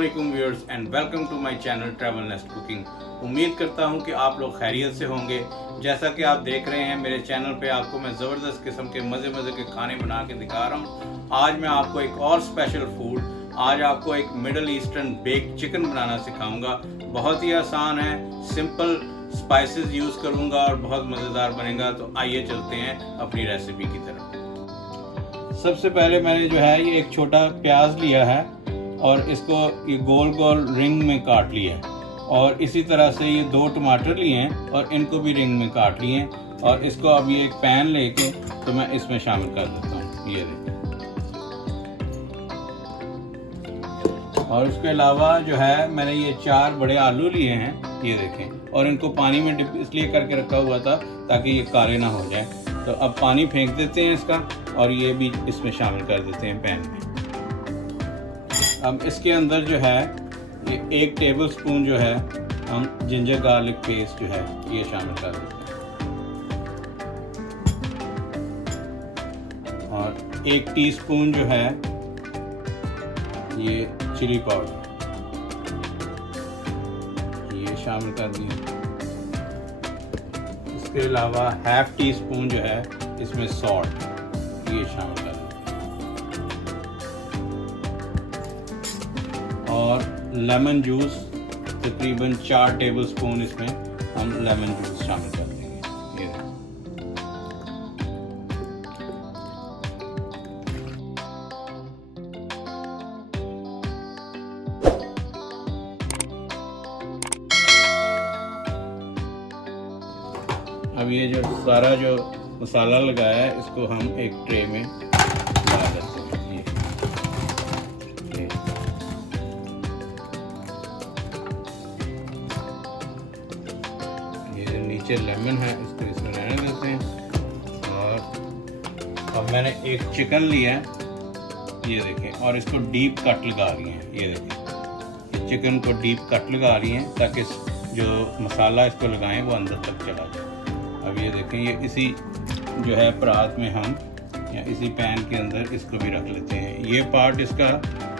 अस्सलाम viewers and welcome to my channel Travel Nest Cooking. उम्मीद करता हूं कि आप लोग खैरियत से होंगे। जैसा कि आप देख रहे हैं मेरे चैनल पे आपको मैं ज़बरदस्त किस्म के मज़े के खाने बना के दिखा रहा हूं। आज मैं आपको एक और स्पेशल फूड, आज आपको एक मिडल ईस्टर्न बेक चिकन बनाना सिखाऊंगा। बहुत ही आसान है, सिंपल स्पाइसेस यूज़ करूँगा और बहुत मज़ेदार बनेगा। तो आइए चलते हैं अपनी रेसिपी की तरफ। सबसे पहले मैंने जो है ये एक छोटा प्याज लिया है और इसको ये गोल गोल रिंग में काट लिया है, और इसी तरह से ये 2 टमाटर लिए हैं और इनको भी रिंग में काट लिए हैं। और इसको अब ये एक पैन लेके तो मैं इसमें शामिल कर देता हूँ, ये देखिए। और उसके अलावा जो है मैंने ये 4 बड़े आलू लिए हैं, ये देखें, और इनको पानी में डिप इसलिए करके रखा हुआ था ताकि ये काले ना हो जाए। तो अब पानी फेंक देते हैं इसका और ये भी इसमें शामिल कर देते हैं पैन में। अब इसके अंदर जो है ये 1 टेबल स्पून जो है हम जिंजर गार्लिक पेस्ट जो है ये शामिल कर देते हैं, और 1 टीस्पून जो है ये चिली पाउडर ये शामिल कर दिए। इसके अलावा ½ टीस्पून जो है इसमें सॉल्ट ये शामिल कर देते हैं, और लेमन जूस तकरीबन 4 टेबल स्पून इसमें हम लेमन जूस शामिल कर देंगे। ये अब ये जो सारा जो मसाला लगाया है इसको हम एक ट्रे में डाल देते हैं। ये नीचे लेमन है इसको इसमें रहने देते हैं। और अब मैंने एक चिकन लिया है, ये देखें, और इसको डीप कट लगा रही हैं। ये देखें, ये चिकन को डीप कट लगा रही हैं ताकि जो मसाला इसको लगाएं वो अंदर तक चला जाए। अब ये देखें, ये इसी जो है परात में हम या इसी पैन के अंदर इसको भी रख लेते हैं। ये पार्ट इसका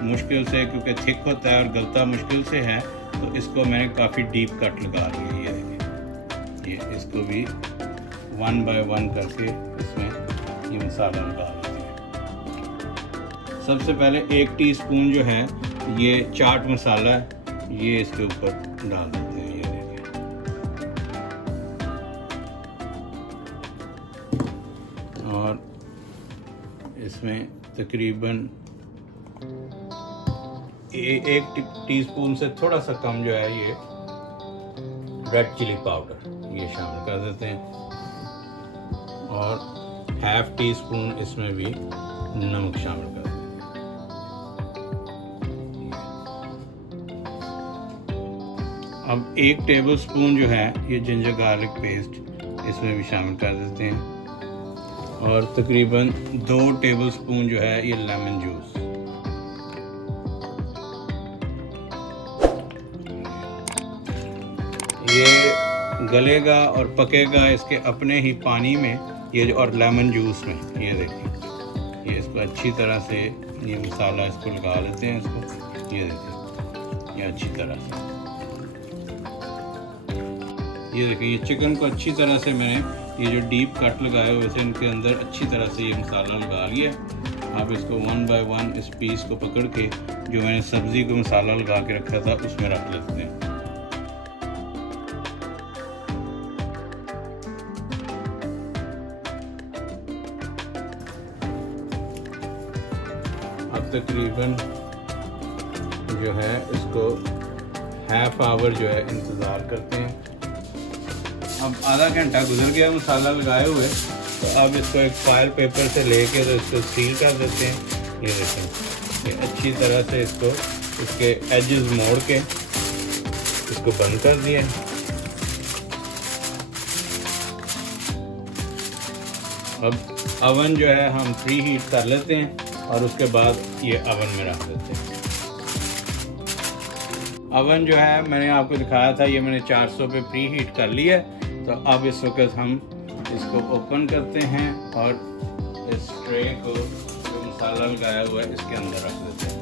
मुश्किल से, क्योंकि थिक होता है और गलता मुश्किल से है, तो इसको मैंने काफ़ी डीप कट लगा ली है। ये देखिए, ये इसको भी 1 बाय 1 करके इसमें ये मसाला लगा लेते हैं। सबसे पहले 1 टीस्पून जो है ये चाट मसाला है, ये इसके ऊपर डाल देते हैं। और इसमें तकरीबन 1 टीस्पून से थोड़ा सा कम जो है ये रेड चिली पाउडर ये शामिल कर देते हैं, और ½ टीस्पून इसमें भी नमक शामिल कर देते हैं। अब 1 टेबल स्पून जो है ये जिंजर गार्लिक पेस्ट इसमें भी शामिल कर देते हैं, और तकरीबन 2 टेबल स्पून जो है ये लेमन जूस। ये गलेगा और पकेगा इसके अपने ही पानी में, ये और लेमन जूस में। ये देखिए, ये इसको अच्छी तरह से ये मसाला इसको लगा लेते हैं इसको। ये देखिए, ये अच्छी तरह से, ये देखिए, ये चिकन को अच्छी तरह से मैंने ये जो डीप कट लगाए हुए थे इनके अंदर अच्छी तरह से ये मसाला लगा लिया। आप इसको 1 बाय 1 इस पीस को पकड़ के जो मैंने सब्जी को मसाला लगा के रखा था उसमें रख लेते हैं। अब तकरीबन जो है इसको ½ आवर जो है इंतज़ार करते हैं। अब आधा घंटा गुजर गया मसाला लगाए हुए, तो अब इसको एक फाइल पेपर से लेके तो इसको सील कर देते हैं। ये देखें, ये अच्छी तरह से इसको इसके एजेस मोड़ के इसको बंद कर दिए। अब अवन जो है हम प्री हीट कर लेते हैं और उसके बाद ये अवन में रख देते हैं। अवन जो है मैंने आपको दिखाया था, ये मैंने 400 पे प्री हीट कर लिया है। तो अब इस वक्त हम इसको ओपन करते हैं और इस ट्रे को जो मसाला लगाया हुआ है इसके अंदर रख देते हैं।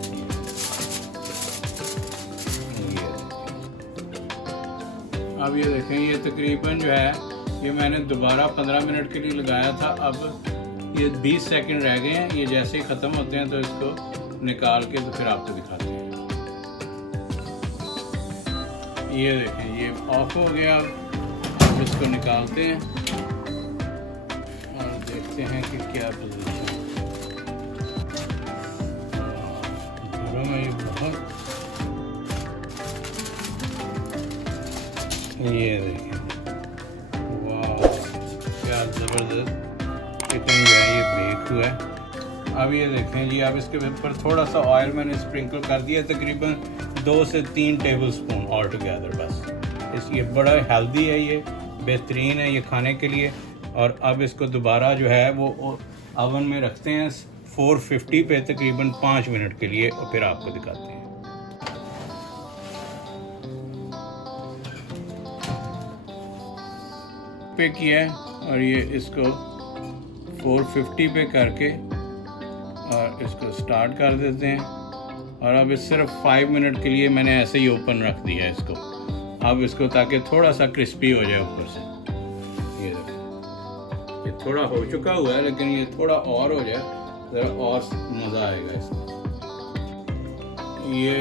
अब ये देखें, ये तकरीबन जो है ये मैंने दोबारा 15 मिनट के लिए लगाया था। अब ये 20 सेकंड रह गए हैं। ये जैसे ही ख़त्म होते हैं तो इसको निकाल के तो फिर आपको दिखाते हैं। ये देखें, ये ऑफ हो गया। अब इसको निकालते हैं और देखते हैं कि क्या पोजीशन है। ये बहुत, ये देखें, वाह क्या ज़बरदस्त चिकन जो है ये बेक हुआ है। अब ये देखें जी, अब इसके ऊपर थोड़ा सा ऑयल मैंने स्प्रिंकल कर दिया, तकरीबन 2 से 3 टेबल स्पून ऑल टुगेदर बस। ये बड़ा हेल्दी है, ये बेहतरीन है ये खाने के लिए। और अब इसको दोबारा जो है वो ओवन में रखते हैं 450 पे तकरीबन 5 मिनट के लिए, और फिर आपको दिखाते हैं। पे किया है और ये इसको 450 पे करके और इसको स्टार्ट कर देते हैं। और अब इस सिर्फ 5 मिनट के लिए मैंने ऐसे ही ओपन रख दिया है इसको। अब इसको ताकि थोड़ा सा क्रिस्पी हो जाए ऊपर से। ये देखो, ये थोड़ा हो चुका हुआ है, लेकिन ये थोड़ा और हो जाए ज़रा और मज़ा आएगा इसको। ये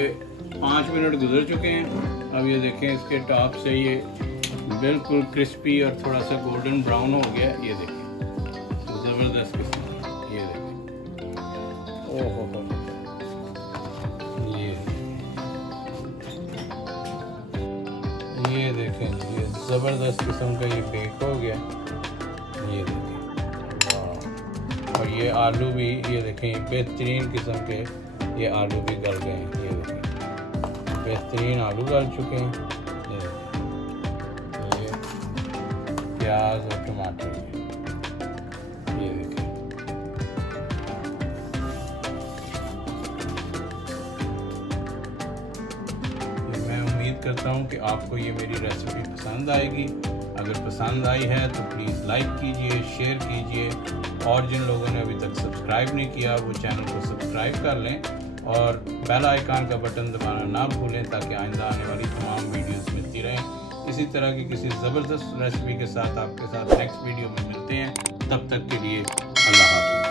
5 मिनट गुजर चुके हैं। अब ये देखें, इसके टॉप से ये बिल्कुल क्रिस्पी और थोड़ा सा गोल्डन ब्राउन हो गया। ये देखें, ज़बरदस्त किस्म। ये देखें, ओहो, ये देखें, ये ज़बरदस्त किस्म का ये बेक हो गया। ये देखें, वाह। और ये आलू भी, ये देखें, बेहतरीन किस्म के ये आलू भी गल गए हैं। ये देखें, बेहतरीन आलू गल चुके हैं। ये देखें, ये प्याज और टमाटर, ये देखें। मैं उम्मीद करता हूँ कि आपको ये मेरी रेसिपी पसंद आएगी। अगर पसंद आई है तो प्लीज़ लाइक कीजिए, शेयर कीजिए, और जिन लोगों ने अभी तक सब्सक्राइब नहीं किया वो चैनल को सब्सक्राइब कर लें और बेल आइकन का बटन दबाना ना भूलें, ताकि आइंदा आने वाली तमाम वीडियोस मिलती रहें। इसी तरह की किसी ज़बरदस्त रेसिपी के साथ आपके साथ नेक्स्ट वीडियो में मिलते हैं। तब तक के लिए अल्लाह हाफ़िज़।